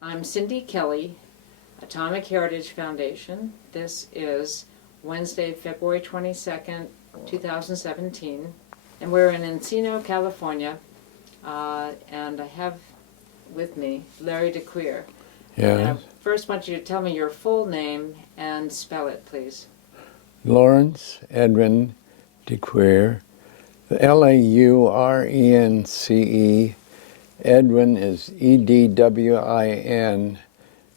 I'm Cindy Kelly, Atomic Heritage Foundation. This is Wednesday, February 22nd, 2017, and we're in Encino, California, and I have with me Larry DeCuir. Yeah. First, I want you to tell me your full name and spell it, please. Lawrence Edwin DeCuir. The Laurence. Edwin is Edwin,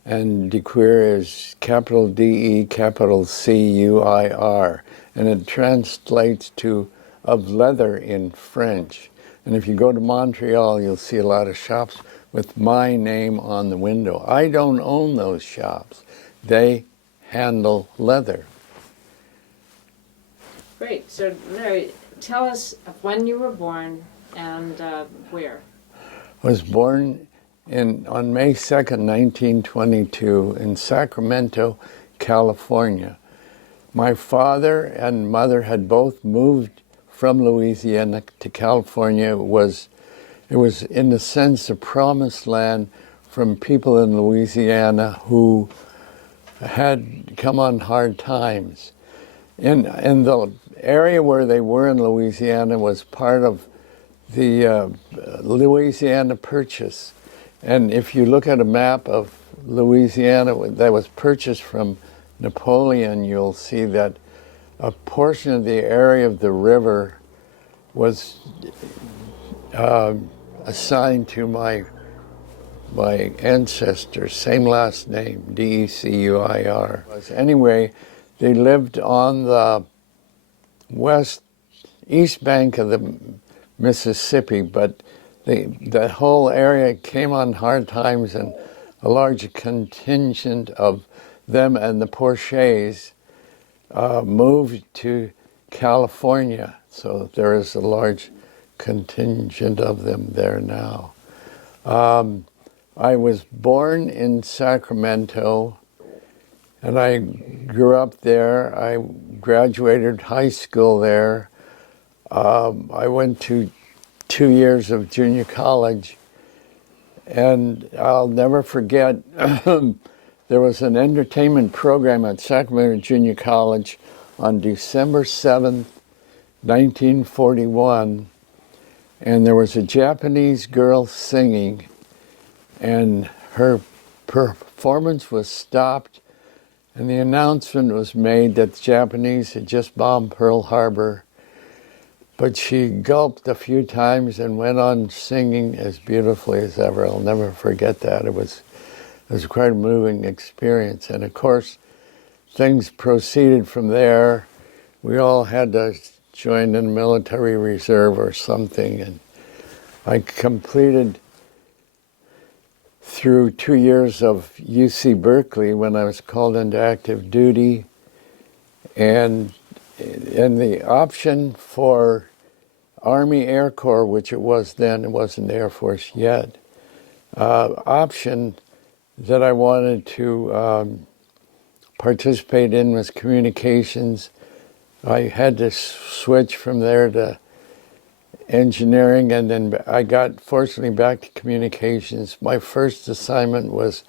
and DeCuir is capital DE, capital CUIR, and it translates to of leather in French. And if you go to Montreal, you'll see a lot of shops with my name on the window. I don't own those shops. They handle leather. Great. So, Larry, tell us when you were born and where. I was born on May 2nd, 1922 in Sacramento, California. My father and mother had both moved from Louisiana to California. It was in a sense a promised land from people in Louisiana who had come on hard times. In the area where they were in Louisiana was part of the Louisiana Purchase. And if you look at a map of Louisiana that was purchased from Napoleon, you'll see that a portion of the area of the river was assigned to my ancestors, same last name, DeCuir. Anyway, they lived on the east bank of the Mississippi, but the whole area came on hard times, and a large contingent of them and the Porches moved to California. So there is a large contingent of them there now. I was born in Sacramento, and I grew up there. I graduated high school there. I went to 2 years of junior college, and I'll never forget, there was an entertainment program at Sacramento Junior College on December 7th, 1941, and there was a Japanese girl singing, and her performance was stopped, and the announcement was made that the Japanese had just bombed Pearl Harbor. But she gulped a few times and went on singing as beautifully as ever. I'll never forget that. It was quite a moving experience. And of course, things proceeded from there. We all had to join in military reserve or something. And I completed through 2 years of UC Berkeley when I was called into active duty. And the option for Army Air Corps, which it was then, it wasn't Air Force yet, option that I wanted to participate in was communications. I had to switch from there to engineering, and then I got, fortunately, back to communications. My first assignment was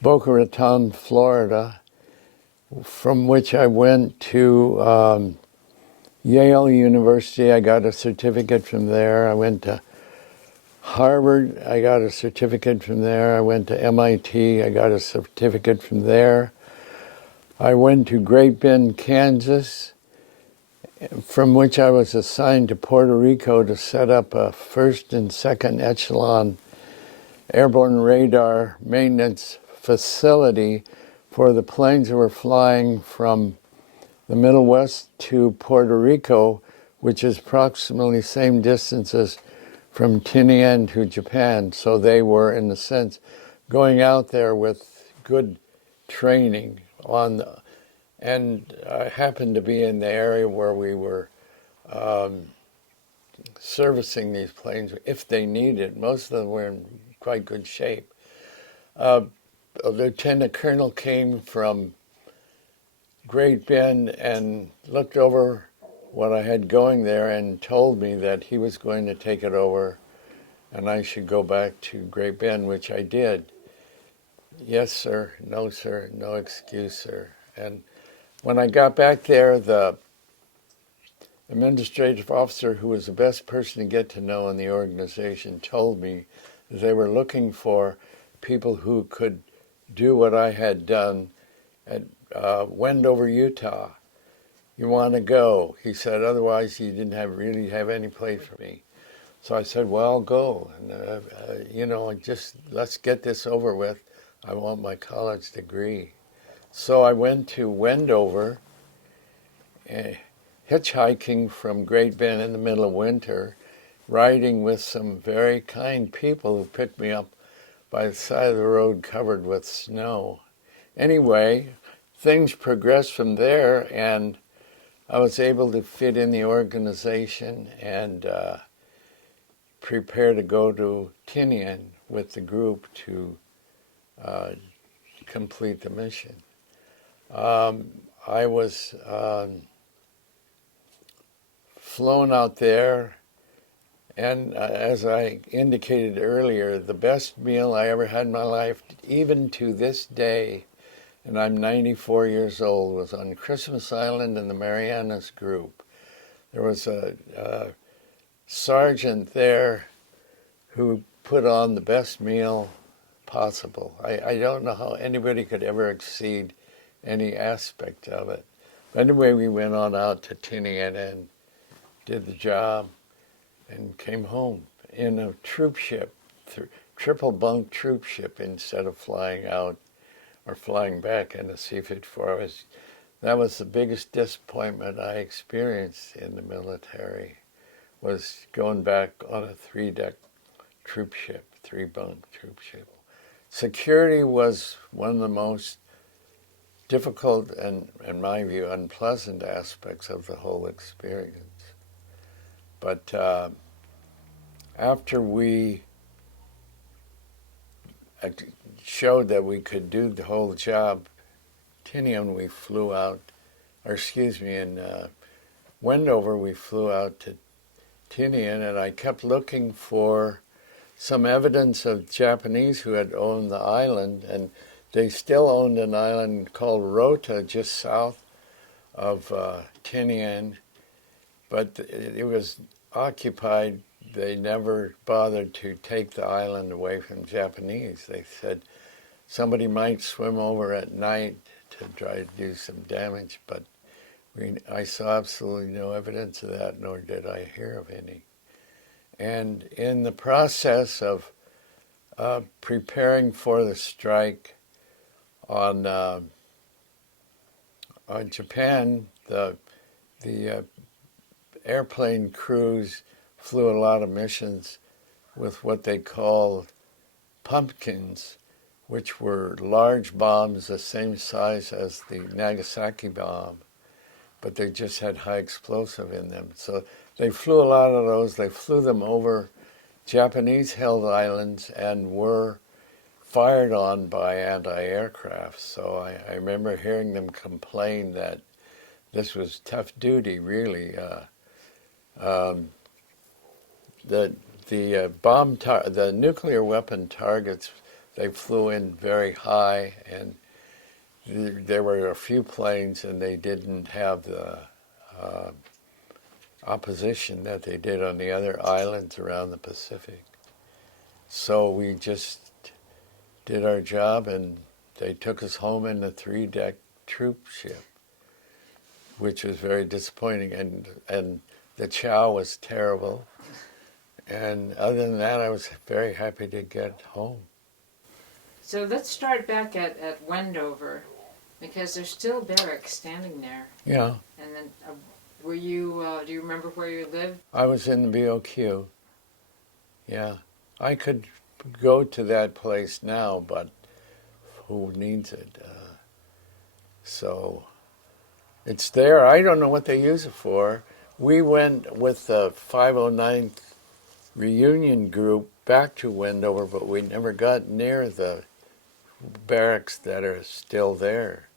Boca Raton, Florida, from which I went to Yale University. I got a certificate from there. I went to Harvard. I got a certificate from there. I went to MIT. I got a certificate from there. I went to Great Bend, Kansas, from which I was assigned to Puerto Rico to set up a first and second echelon airborne radar maintenance facility for the planes that were flying from the Middle West to Puerto Rico, which is approximately the same distance as from Tinian to Japan. So they were, in a sense, going out there with good training and I happened to be in the area where we were servicing these planes if they needed. Most of them were in quite good shape. A lieutenant colonel came from Great Bend and looked over what I had going there and told me that he was going to take it over and I should go back to Great Bend, which I did. yes, sir, no excuse, sir. And when I got back there, the administrative officer, who was the best person to get to know in the organization, told me that they were looking for people who could do what I had done at Wendover, Utah. You want to go? He said, otherwise you didn't really have any place for me. So I said, well, I'll go. And, just let's get this over with. I want my college degree. So I went to Wendover, hitchhiking from Great Bend in the middle of winter, riding with some very kind people who picked me up by the side of the road covered with snow. Anyway, things progressed from there, and I was able to fit in the organization and prepare to go to Tinian with the group to complete the mission. I was flown out there, and as I indicated earlier, the best meal I ever had in my life, even to this day, and I'm 94 years old, was on Christmas Island in the Marianas Group. There was a sergeant there who put on the best meal possible. I don't know how anybody could ever exceed any aspect of it. But anyway, we went on out to Tinian and did the job and came home in a troop ship, triple bunk troop ship, instead of flying out or flying back in a C-54. That was the biggest disappointment I experienced in the military, was going back on a 3-deck troop ship, 3-bunk troop ship. Security was one of the most difficult and, in my view, unpleasant aspects of the whole experience. But after we showed that we could do the whole job, Tinian, we flew out, in Wendover, we flew out to Tinian, and I kept looking for some evidence of Japanese who had owned the island, and they still owned an island called Rota just south of Tinian, but it was occupied. They never bothered to take the island away from Japanese. They said somebody might swim over at night to try to do some damage, but I saw absolutely no evidence of that, nor did I hear of any. And in the process of preparing for the strike on Japan, the airplane crews flew a lot of missions with what they called pumpkins, which were large bombs the same size as the Nagasaki bomb, but they just had high explosive in them. So they flew a lot of those. They flew them over Japanese-held islands and were fired on by anti-aircraft. So I remember hearing them complain that this was tough duty, really. The nuclear weapon targets, they flew in very high, and there were a few planes, and they didn't have the opposition that they did on the other islands around the Pacific. So we just did our job, and they took us home in a 3-deck troop ship, which was very disappointing, and the chow was terrible. And other than that, I was very happy to get home. So let's start back at Wendover, because there's still barracks standing there. Yeah. And then, were you, do you remember where you lived? I was in the BOQ. Yeah. I could go to that place now, but who needs it? So it's there. I don't know what they use it for. We went with the 509th reunion group back to Wendover, but we never got near the barracks that are still there.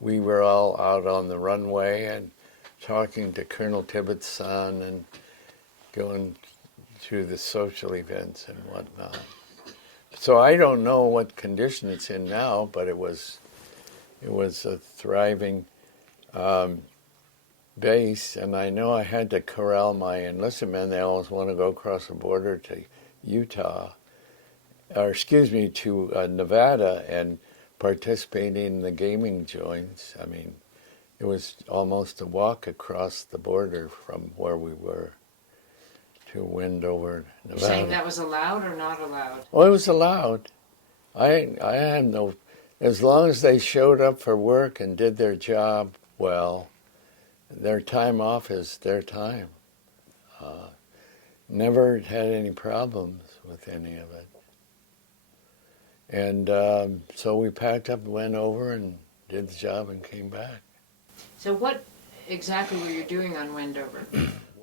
We were all out on the runway and talking to Colonel Tibbetts' son and going through the social events and whatnot. So I don't know what condition it's in now, but it was a thriving base, and I know I had to corral my enlisted men. They always want to go across the border to Utah, or excuse me, to Nevada and participate in the gaming joints. I mean, it was almost a walk across the border from where we were to Wendover, Nevada. You're saying that was allowed or not allowed? Well, it was allowed. I had no, as long as they showed up for work and did their job well, their time off is their time. Never had any problems with any of it. And so we packed up and went over and did the job and came back. So what exactly were you doing on Wendover?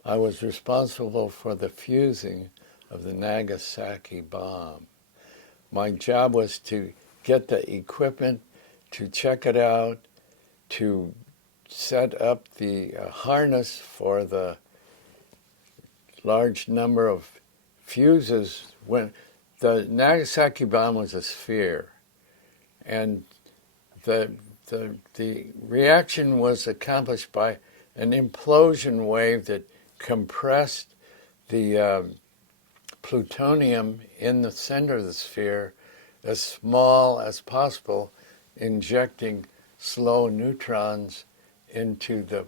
I was responsible for the fusing of the Nagasaki bomb. My job was to get the equipment, to check it out, to set up the harness for the large number of fuses. When the Nagasaki bomb was a sphere, and the reaction was accomplished by an implosion wave that compressed the plutonium in the center of the sphere as small as possible, injecting slow neutrons into the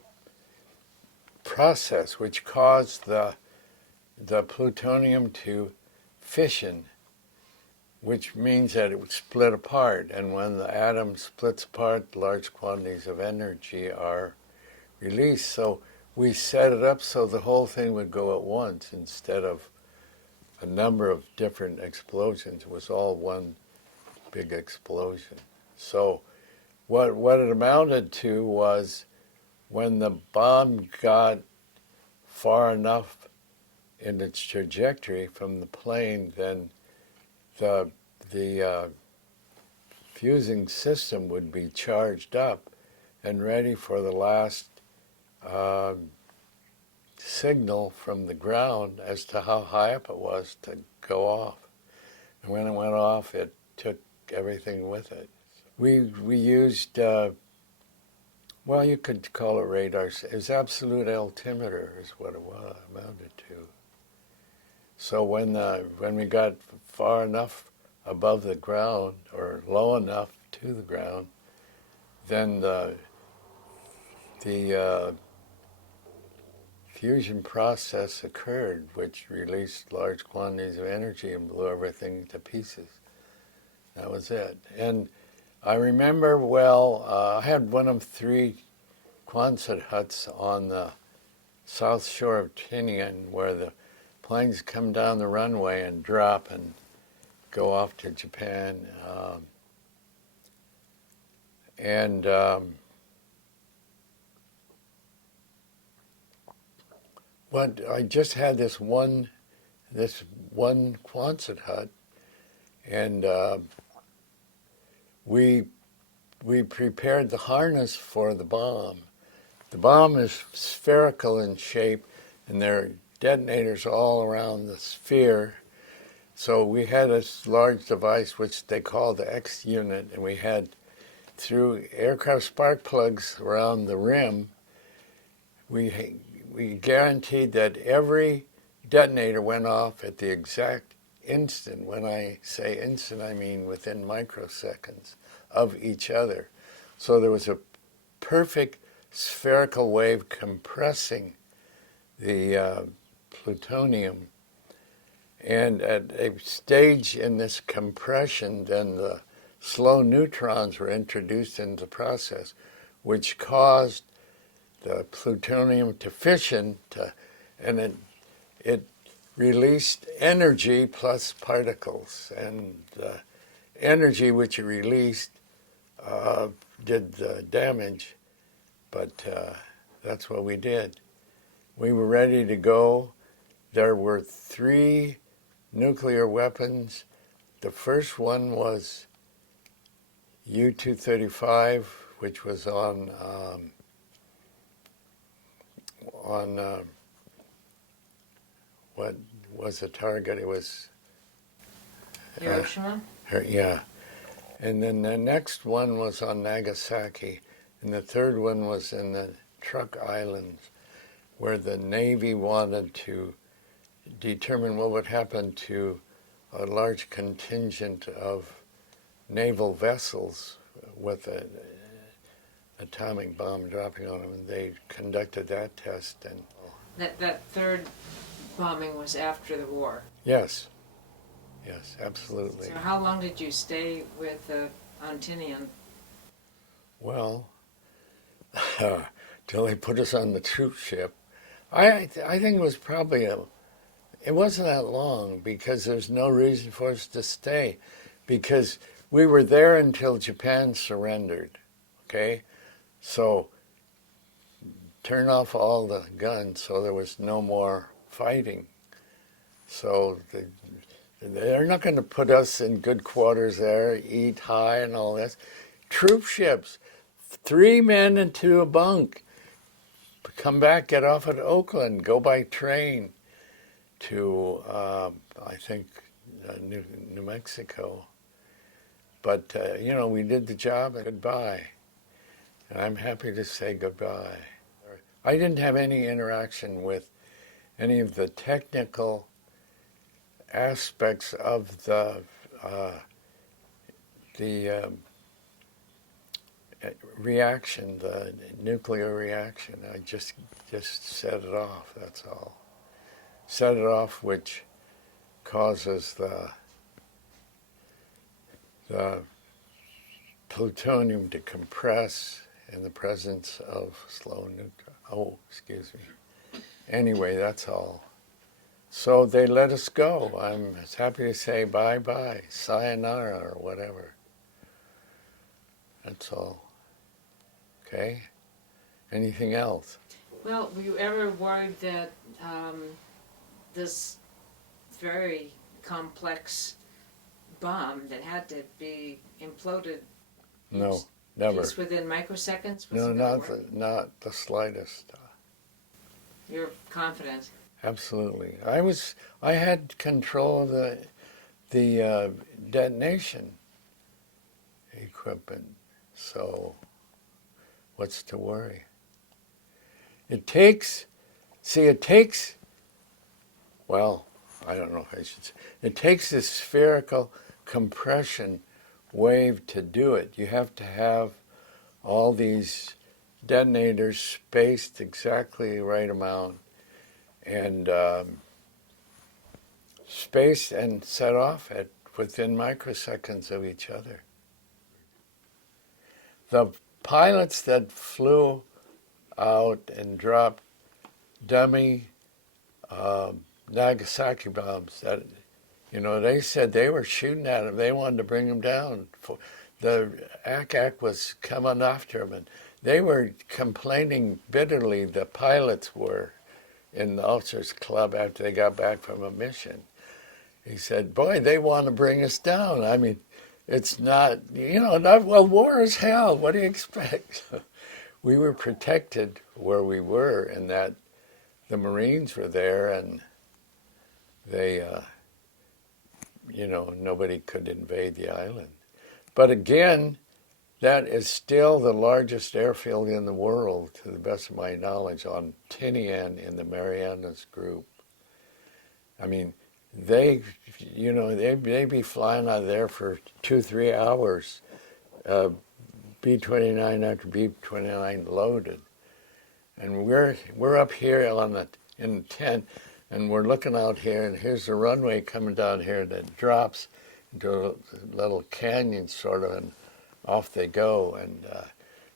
process, which caused the plutonium to fission, which means that it would split apart. And when the atom splits apart, large quantities of energy are released. So we set it up so the whole thing would go at once instead of a number of different explosions. It was all one big explosion. So what it amounted to was, when the bomb got far enough in its trajectory from the plane, then the fusing system would be charged up and ready for the last signal from the ground as to how high up it was to go off. And when it went off, it took everything with it. We used, well, you could call it radar. It was absolute altimeter is what it was, amounted to. So when we got far enough above the ground, or low enough to the ground, then the fusion process occurred, which released large quantities of energy and blew everything to pieces. That was it. And I remember, well, I had one of 3 Quonset huts on the south shore of Tinian, where the planes come down the runway and drop and go off to Japan. What I just had this one Quonset hut, and we prepared the harness for the bomb. The bomb is spherical in shape, and there are detonators all around the sphere. So we had this large device, which they call the X unit, and we had, through aircraft spark plugs around the rim, we guaranteed that every detonator went off at the exact instant. When I say instant, I mean within microseconds of each other. So there was a perfect spherical wave compressing the plutonium. And at a stage in this compression, then the slow neutrons were introduced into the process, which caused the plutonium to fission, and it released energy plus particles. And the energy which it released did the damage, but that's what we did. We were ready to go. There were 3 nuclear weapons. The first one was U-235, which was on what was the target? It was Hiroshima? Yeah. And then the next one was on Nagasaki. And the third one was in the Truk Islands, where the Navy wanted to determine what would happen to a large contingent of naval vessels with an atomic bomb dropping on them. And they conducted that test. And That third bombing was after the war. yes, absolutely. So how long did you stay with on Tinian? Well, till they put us on the troop ship. I think it was probably it wasn't that long because there's no reason for us to stay because we were there until Japan surrendered, okay? So turn off all the guns so there was no more fighting. So they're not going to put us in good quarters there, eat high and all this. Troop ships, 3 men into a bunk. Come back, get off at Oakland, go by train to, I think, New Mexico. But, we did the job and goodbye. And I'm happy to say goodbye. I didn't have any interaction with any of the technical aspects of the reaction, the nuclear reaction. I just set it off, that's all. Set it off, which causes the plutonium to compress in the presence of slow neutron. Oh, excuse me. Anyway, that's all. So they let us go. I'm happy to say bye-bye, sayonara, or whatever. That's all. Okay? Anything else? Well, were you ever worried that this very complex bomb that had to be imploded No, never. just within microseconds? No, Wasn't not the slightest. You're confident? Absolutely. I had control of the detonation equipment, so what's to worry? Well, I don't know if I should say, it takes this spherical compression wave to do it. You have to have all these detonators spaced exactly the right amount and spaced and set off at within microseconds of each other. The pilots that flew out and dropped dummy Nagasaki bombs, that they said they were shooting at them. They wanted to bring them down. The ACAC was coming after them, and they were complaining bitterly. The pilots were in the officers' club after they got back from a mission. He said, "Boy, they want to bring us down. I mean, it's not, well, war is hell. What do you expect?" We were protected where we were, in that the Marines were there, and they, nobody could invade the island. But again, that is still the largest airfield in the world, to the best of my knowledge, on Tinian in the Marianas Group. I mean, they'd be flying out of there for 2-3 hours, B-29 after B-29 loaded. And we're up here in the tent, and we're looking out here, and here's the runway coming down here that drops into a little canyon sort of, and off they go. And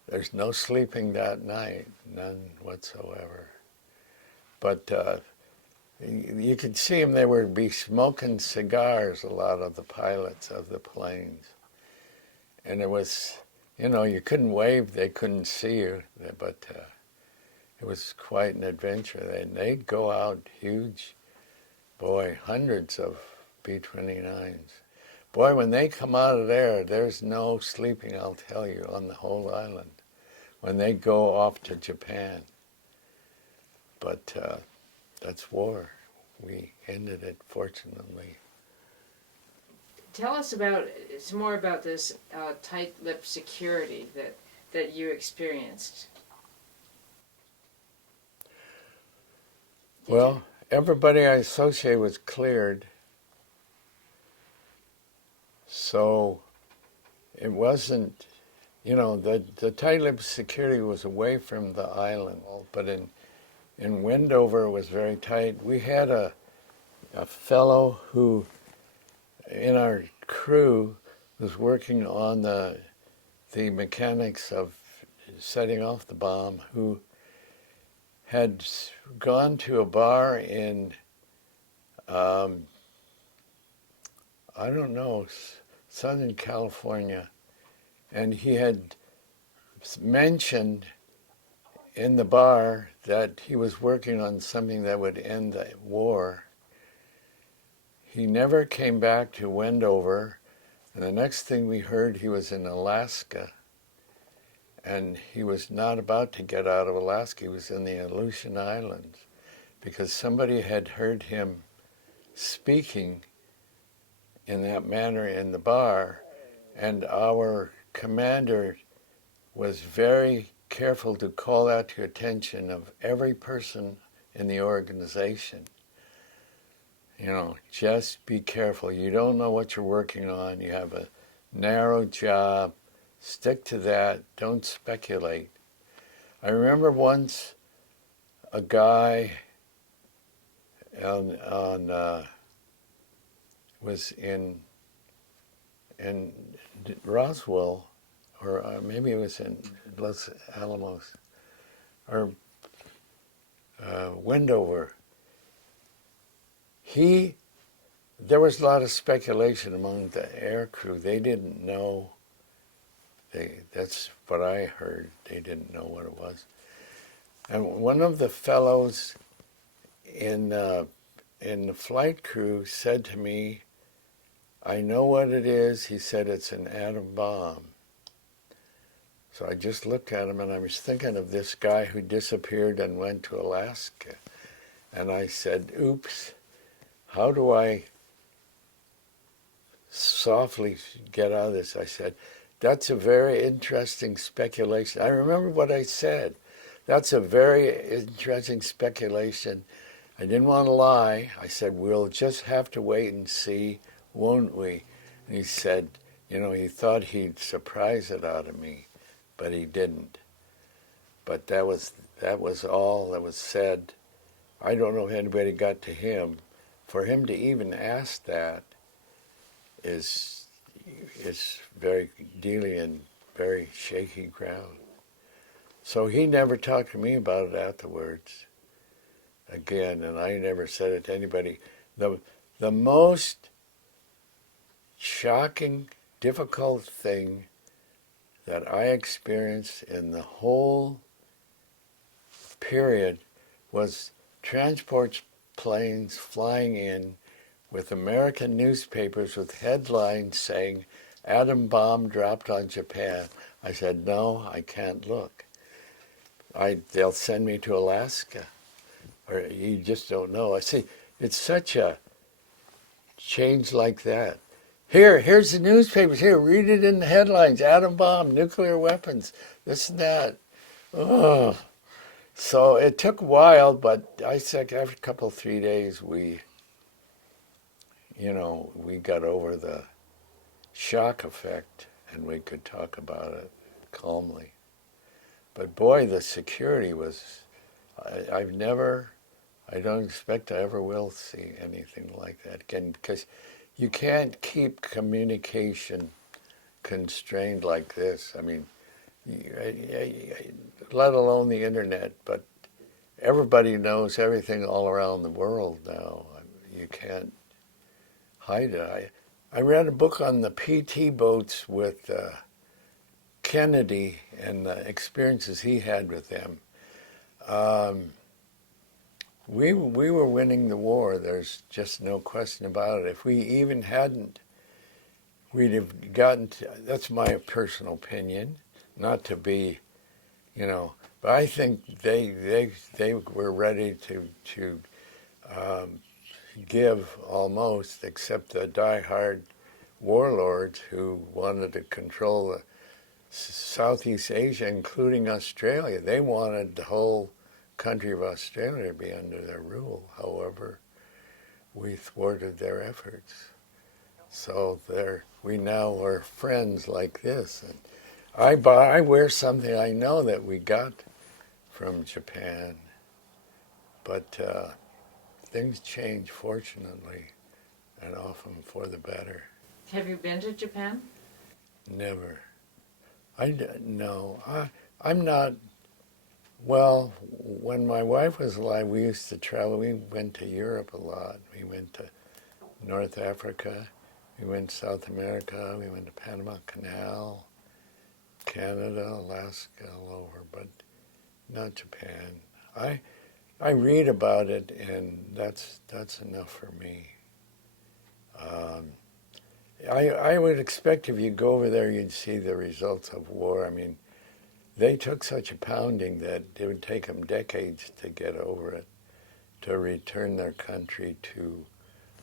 there's no sleeping that night, none whatsoever. But you could see them. They would be smoking cigars, a lot of the pilots of the planes. And it was, you couldn't wave, they couldn't see you, but it was quite an adventure. They'd go out huge, hundreds of B-29s. Boy, when they come out of there, there's no sleeping, I'll tell you, on the whole island, when they go off to Japan. But that's war. We ended it, fortunately. tell us some more about this tight-lipped security that you experienced. Well, everybody I associate was cleared, so it wasn't, the tight-lipped security was away from the island, but in Wendover it was very tight. We had a fellow who, in our crew, was working on the mechanics of setting off the bomb, who had gone to a bar in, I don't know, Southern California, and he had mentioned in the bar that he was working on something that would end the war. He never came back to Wendover, and the next thing we heard, he was in Alaska, and he was not about to get out of Alaska. He was in the Aleutian Islands, because somebody had heard him speaking in that manner in the bar, and our commander was very careful to call that to attention of every person in the organization. Just be careful. You don't know what you're working on. You have a narrow job. Stick to that. Don't speculate. I remember once a guy was in Roswell, or maybe it was in Los Alamos, or Wendover. There was a lot of speculation among the air crew. They didn't know. That's what I heard. They didn't know what it was. And one of the fellows in the flight crew said to me, "I know what it is." He said, "It's an atom bomb." So I just looked at him, and I was thinking of this guy who disappeared and went to Alaska. And I said, "Oops, how do I softly get out of this?" I said, "That's a very interesting speculation." I remember what I said. "That's a very interesting speculation." I didn't want to lie. I said, "We'll just have to wait and see, won't we?" And he said, he thought he'd surprise it out of me, but he didn't. But that was all that was said. I don't know if anybody got to him. For him to even ask that is very dealing in very shaky ground. So he never talked to me about it afterwards again, and I never said it to anybody. The most shocking, difficult thing that I experienced in the whole period was transport planes flying in with American newspapers with headlines saying, "Atom bomb dropped on Japan." I said, "No, I can't look. They'll send me to Alaska." Or you just don't know. I see, it's such a change like that. Here's the newspapers. Here, read it in the headlines. Atom bomb, nuclear weapons, this and that. Ugh. So it took a while, but I said after a couple, 3 days, we got over the shock effect, and we could talk about it calmly. But boy, the security was, I don't expect I ever will see anything like that again, because you can't keep communication constrained like this. I mean, let alone the internet, but everybody knows everything all around the world now. You can't hide it. I read a book on the PT boats with Kennedy and the experiences he had with them. We were winning the war. There's just no question about it. If we even hadn't, we'd have gotten to, that's my personal opinion, not to be, but I think they were ready to give almost, except the diehard warlords who wanted to control the Southeast Asia, including Australia. They wanted the whole country of Australia to be under their rule. However, we thwarted their efforts. So we now are friends like this. And I wear something I know that we got from Japan, but things change, fortunately, and often for the better. Have you been to Japan? Never. No. I'm not. Well, when my wife was alive, we used to travel. We went to Europe a lot. We went to North Africa. We went to South America. We went to Panama Canal, Canada, Alaska, all over, but not Japan. I read about it, and that's enough for me. I would expect if you go over there, you'd see the results of war. I mean, they took such a pounding that it would take them decades to get over it, to return their country to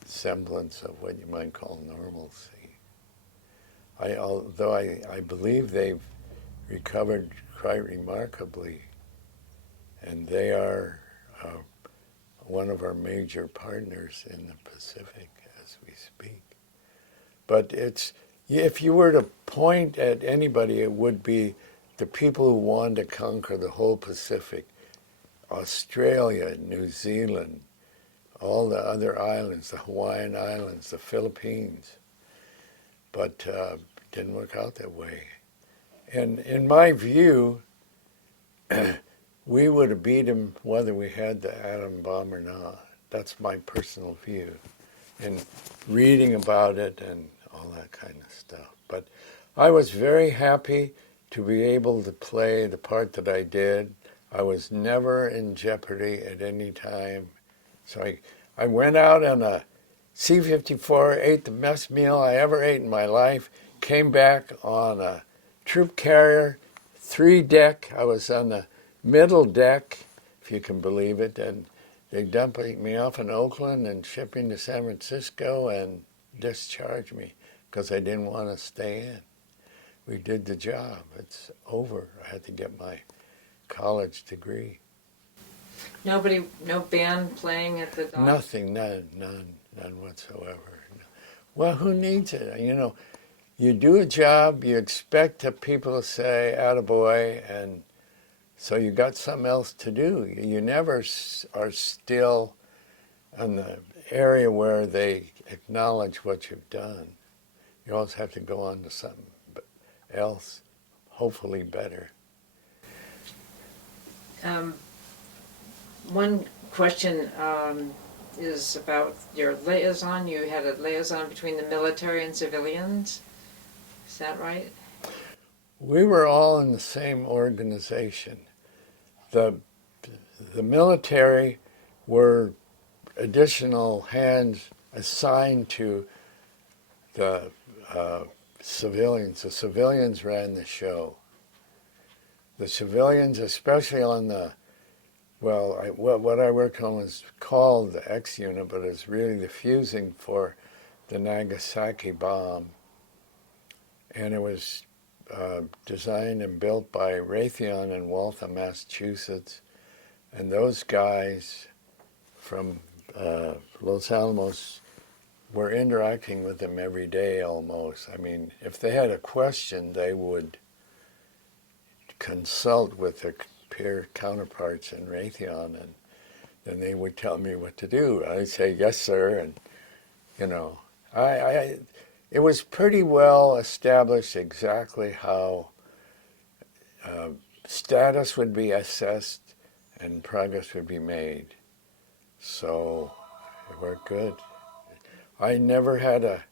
semblance of what you might call normalcy. Although I believe they've recovered quite remarkably, and they are one of our major partners in the Pacific as we speak. But if you were to point at anybody, it would be the people who wanted to conquer the whole Pacific, Australia, New Zealand, all the other islands, the Hawaiian Islands, the Philippines. But it didn't work out that way. And in my view, we would have beat them whether we had the atom bomb or not. That's my personal view. And reading about it and all that kind of stuff. But I was very happy to be able to play the part that I did. I was never in jeopardy at any time. So I went out on a C-54, ate the best meal I ever ate in my life, came back on a troop carrier, 3-deck. I was on the middle deck, if you can believe it, and they dumped me off in Oakland and shipped me to San Francisco and discharged me because I didn't want to stay in. We did the job. It's over. I had to get my college degree. No band playing at the dock? Nothing, none whatsoever. Well, who needs it? You do a job, you expect people to say, attaboy, and so you got something else to do. You never are still in the area where they acknowledge what you've done. You always have to go on to something else, hopefully better. One question is about your liaison. You had a liaison between the military and civilians. Is that right? We were all in the same organization. The military were additional hands assigned to the civilians. The civilians ran the show. The civilians, especially on what I worked on was called the X unit, but it's really the fusing for the Nagasaki bomb. And it was designed and built by Raytheon in Waltham, Massachusetts. And those guys from Los Alamos were interacting with them every day almost. I mean, if they had a question, they would consult with their peer counterparts in Raytheon, and then they would tell me what to do. I'd say, yes, sir, and, it was pretty well established exactly how status would be assessed and progress would be made. So it worked good. I never had a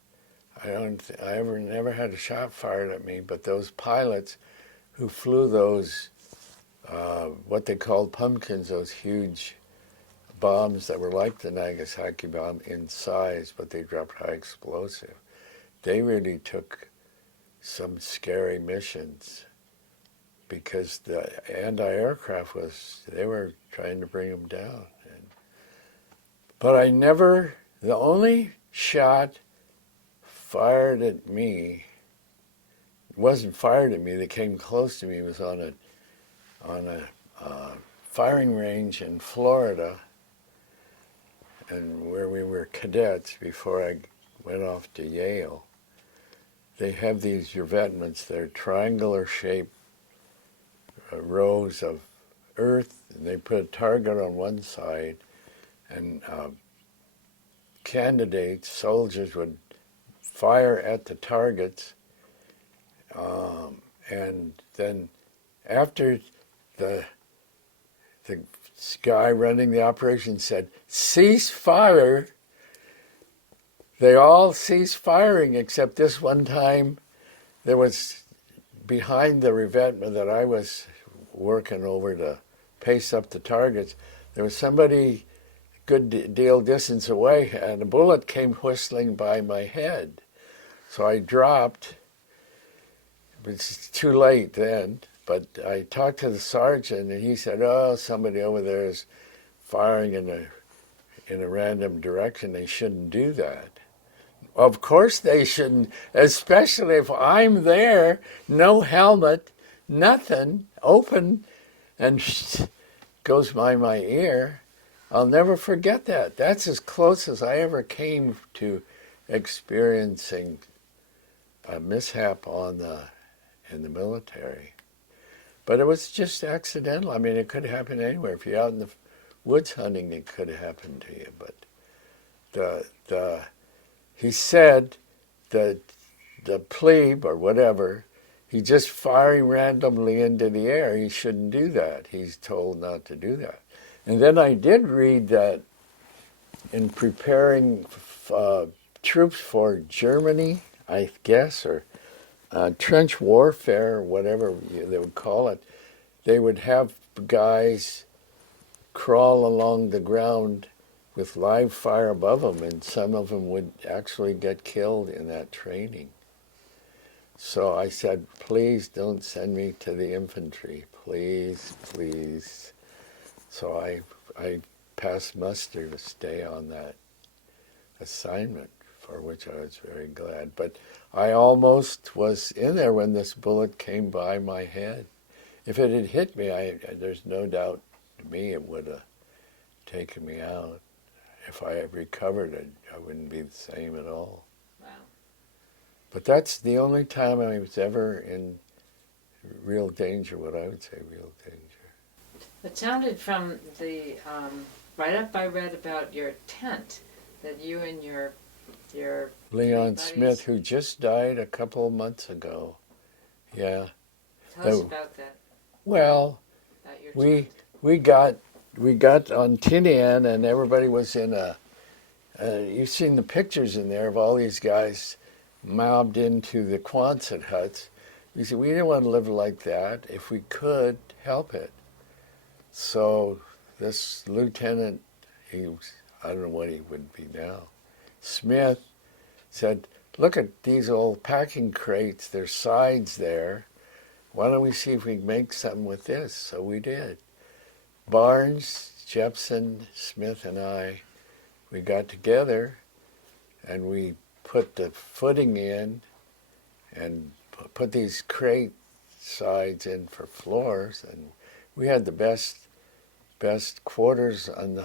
shot fired at me, but those pilots who flew those, what they called pumpkins, those huge bombs that were like the Nagasaki bomb in size, but they dropped high explosive. They really took some scary missions because the anti-aircraft they were trying to bring them down. But the only shot fired at me. It wasn't fired at me. They came close to me. It was on a firing range in Florida, and where we were cadets before I went off to Yale. They have these revetments. They're triangular shaped rows of earth, and they put a target on one side, and candidates, soldiers, would fire at the targets, and then after the guy running the operation said, "Cease fire," they all ceased firing except this one time. There was, behind the revetment that I was working over to pace up the targets, there was somebody a good deal distance away, and a bullet came whistling by my head. So I dropped. It was too late then, but I talked to the sergeant, and he said, "Oh, somebody over there is firing in a random direction. They shouldn't do that." Of course they shouldn't, especially if I'm there, no helmet, nothing, open, and goes by my ear. I'll never forget that. That's as close as I ever came to experiencing a mishap in the military. But it was just accidental. I mean, it could happen anywhere. If you're out in the woods hunting, it could happen to you. But he said that the plebe or whatever, he's just firing randomly into the air. He shouldn't do that. He's told not to do that. And then I did read that in preparing troops for Germany, I guess, or trench warfare, or whatever they would call it, they would have guys crawl along the ground with live fire above them, and some of them would actually get killed in that training. So I said, "Please don't send me to the infantry, please, please." So I passed muster to stay on that assignment, for which I was very glad. But I almost was in there when this bullet came by my head. If it had hit me, there's no doubt to me it would have taken me out. If I had recovered it, I wouldn't be the same at all. Wow. But that's the only time I was ever in real danger, what I would say real danger. It sounded from the write-up I read about your tent that you and your Leon buddies- Smith, who just died a couple of months ago. Yeah. Tell us about that. Well, About your we tent. we got on Tinian, and everybody was in you've seen the pictures in there of all these guys mobbed into the Quonset huts. We said we didn't want to live like that. If we could help it. So this lieutenant, I don't know what he would be now, Smith, said, "Look at these old packing crates, there's sides there. Why don't we see if we can make something with this?" So we did. Barnes, Jepson, Smith, and I, we got together and we put the footing in and put these crate sides in for floors, and we had the best quarters on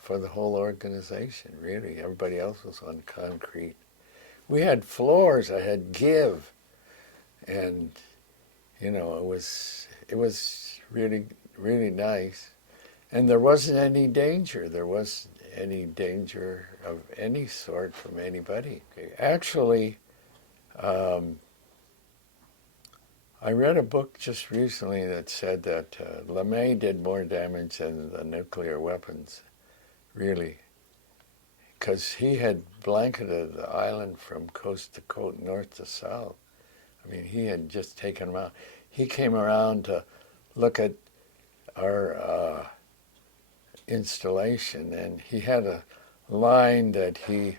for the whole organization, really. Everybody else was on concrete. We had floors that had give, and it was really, really nice. And there wasn't any danger. There wasn't any danger of any sort from anybody. Actually, I read a book just recently that said that LeMay did more damage than the nuclear weapons, really, because he had blanketed the island from coast to coast, north to south. I mean, he had just taken them out. He came around to look at our installation, and he had a line that he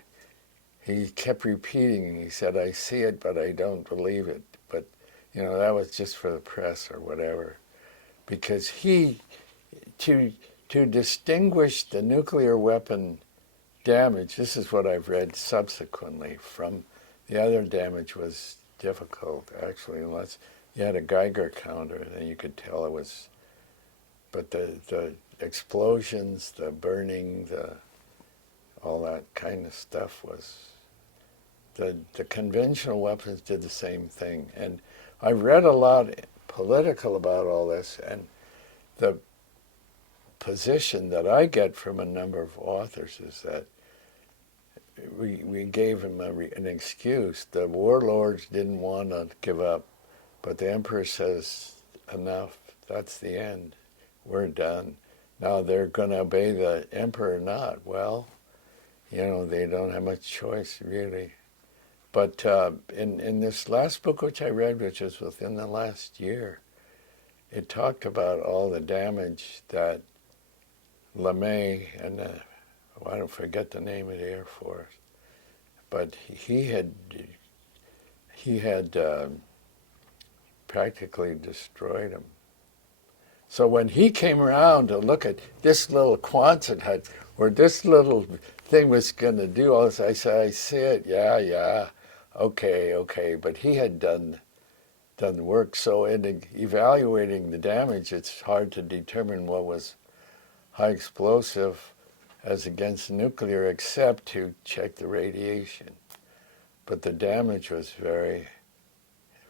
kept repeating, and he said, "I see it, but I don't believe it." But, that was just for the press or whatever, because to distinguish the nuclear weapon damage, this is what I've read subsequently from The other damage was difficult, actually, unless you had a Geiger counter, then you could tell it was. But the explosions, the burning, all that kind of stuff was. The conventional weapons did the same thing. And I read a lot political about all this, and the position that I get from a number of authors is that we gave him an excuse. The warlords didn't want to give up, but the emperor says, enough, that's the end, we're done. Now they're going to obey the emperor or not. Well, they don't have much choice, really. But in this last book which I read, which was within the last year, it talked about all the damage that LeMay and I don't forget the name of the Air Force, but he had practically destroyed them. So when he came around to look at this little Quonset hut, where this little thing was going to do all this, I said, I see it, yeah, okay. But he had done the work. So in evaluating the damage, it's hard to determine what was high explosive as against nuclear, except to check the radiation. But the damage was very,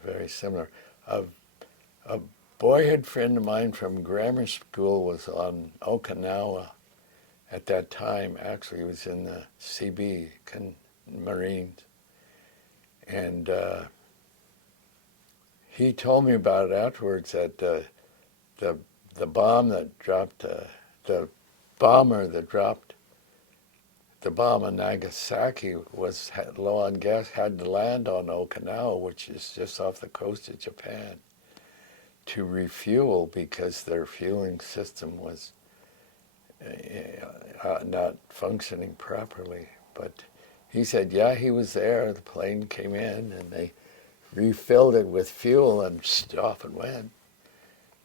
very similar. A boyhood friend of mine from grammar school was on Okinawa at that time. Actually, he was in the CB, Marines. And he told me about it afterwards, that the bomb that dropped, the bomber that dropped the bomb in Nagasaki was low on gas, had to land on Okinawa, which is just off the coast of Japan, to refuel because their fueling system was not functioning properly. But he said, yeah, he was there. The plane came in and they refilled it with fuel and off it went.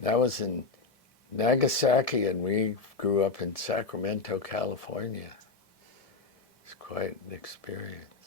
That was in Nagasaki, and we grew up in Sacramento, California. It's quite an experience.